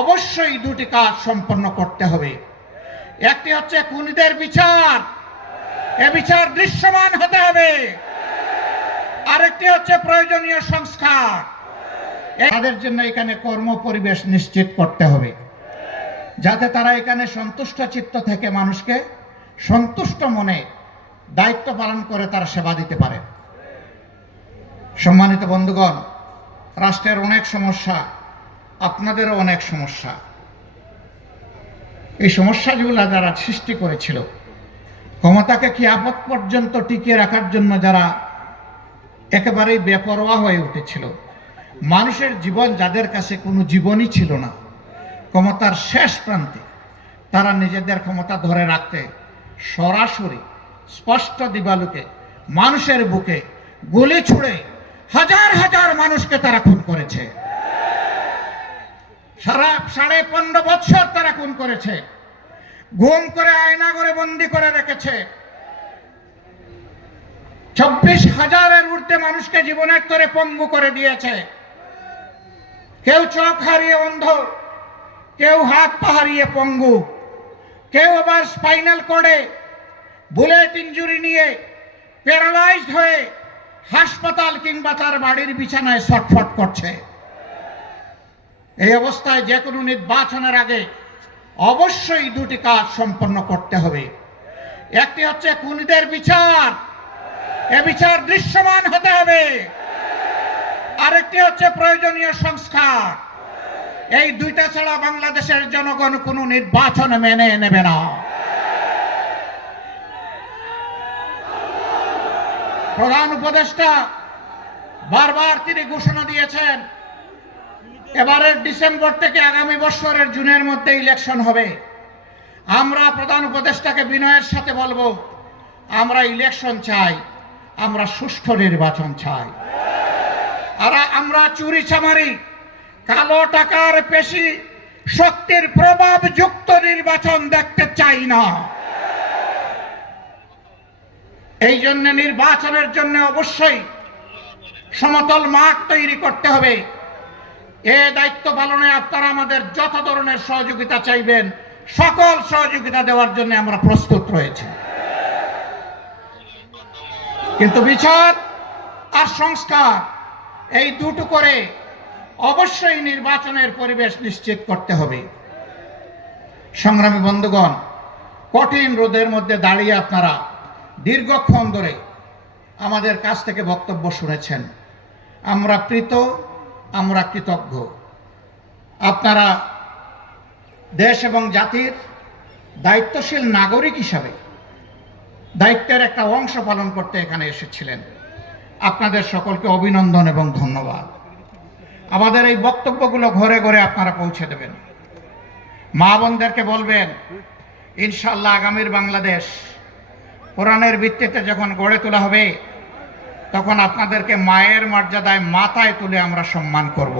অবশ্যই দুটি কাজ সম্পন্ন করতে হবে একটি হচ্ছে খুনিদের বিচার এ বিচার দৃশ্যমান হতে হবে আরেকটি হচ্ছে প্রয়োজনীয় সংস্কার তাদের জন্য এখানে কর্ম পরিবেশ নিশ্চিত করতে হবে যাতে তারা এখানে সন্তুষ্ট চিত্ত থেকে মানুষকে সন্তুষ্ট মনে দায়িত্ব পালন করে তারা সেবা দিতে পারে সম্মানিত বন্ধুগণ রাষ্ট্রের অনেক সমস্যা আপনাদের অনেক সমস্যা এই সমস্যাগুলো যারা সৃষ্টি করেছিল ক্ষমতাকে কি আপদ পর্যন্ত টিকিয়ে রাখার জন্য যারা একেবারেই বেপরোয়া হয়ে উঠেছিল মানুষের জীবন যাদের কাছে কোনো জীবনই ছিল না ক্ষমতার শেষ প্রান্তে তারা নিজেদের ক্ষমতা ধরে রাখতে সরাসরি স্পষ্ট দিবালুকে মানুষের বুকে গুলি ছুড়ে হাজার হাজার মানুষকে তারা খুন করেছে সারা সাড়ে পনেরো বৎসর তারা খুন করেছে ঘুম করে আয়না করে বন্দি করে রেখেছে চব্বিশ হাজারের ঊর্ধ্বে মানুষকে জীবনের তরে পঙ্গু করে দিয়েছে কেউ চোখ হারিয়ে অন্ধ কেউ হাত পা হারিয়ে পঙ্গু কেউ আবার স্পাইনাল করে বুলেট ইঞ্জুরি নিয়ে প্যারালাইজড হয়ে হাসপাতাল কিংবা তার বাড়ির বিছানায় ছটফট করছে এই অবস্থায় যে কোনো নির্বাচনের আগে অবশ্যই দুটি কাজ সম্পন্ন করতে হবে একটি হচ্ছে খুনিদের বিচার এ বিচার দৃশ্যমান হতে হবে আরেকটি হচ্ছে প্রয়োজনীয় সংস্কার এই দুইটা ছাড়া বাংলাদেশের জনগণ কোনো নির্বাচন মেনে নেবে না প্রধান উপদেষ্টা বারবার তিনি ঘোষণা দিয়েছেন এবারের ডিসেম্বর থেকে আগামী বছরের জুনের মধ্যে ইলেকশন হবে আমরা প্রধান উপদেষ্টাকে বিনয়ের সাথে বলবো আমরা ইলেকশন চাই আমরা সুষ্ঠু নির্বাচন চাই আর আমরা চুরি চামারি কালো টাকার পেশি শক্তির প্রভাব যুক্ত নির্বাচন দেখতে চাই না এই জন্য নির্বাচনের জন্য অবশ্যই সমতল মাঠ তৈরি করতে হবে এ দায়িত্ব পালনে আপনারা আমাদের যত ধরনের সহযোগিতা চাইবেন সকল সহযোগিতা দেওয়ার জন্য আমরা প্রস্তুত রয়েছি কিন্তু বিচার আর সংস্কার এই দুটো করে অবশ্যই নির্বাচনের পরিবেশ নিশ্চিত করতে হবে সংগ্রামী বন্ধুগণ কঠিন রোদের মধ্যে দাঁড়িয়ে আপনারা দীর্ঘক্ষণ ধরে আমাদের কাছ থেকে বক্তব্য শুনেছেন আমরা প্রীত আমরা কৃতজ্ঞ আপনারা দেশ এবং জাতির দায়িত্বশীল নাগরিক হিসাবে দায়িত্বের একটা অংশ পালন করতে এখানে এসেছিলেন আপনাদের সকলকে অভিনন্দন এবং ধন্যবাদ আমাদের এই বক্তব্যগুলো ঘরে ঘরে আপনারা পৌঁছে দেবেন মা বোনদেরকে বলবেন ইনশাল্লাহ আগামীর বাংলাদেশ কোরআনের ভিত্তিতে যখন গড়ে তোলা হবে তখন আপনাদেরকে মায়ের মর্যাদায় মাথায় তুলে আমরা সম্মান করব।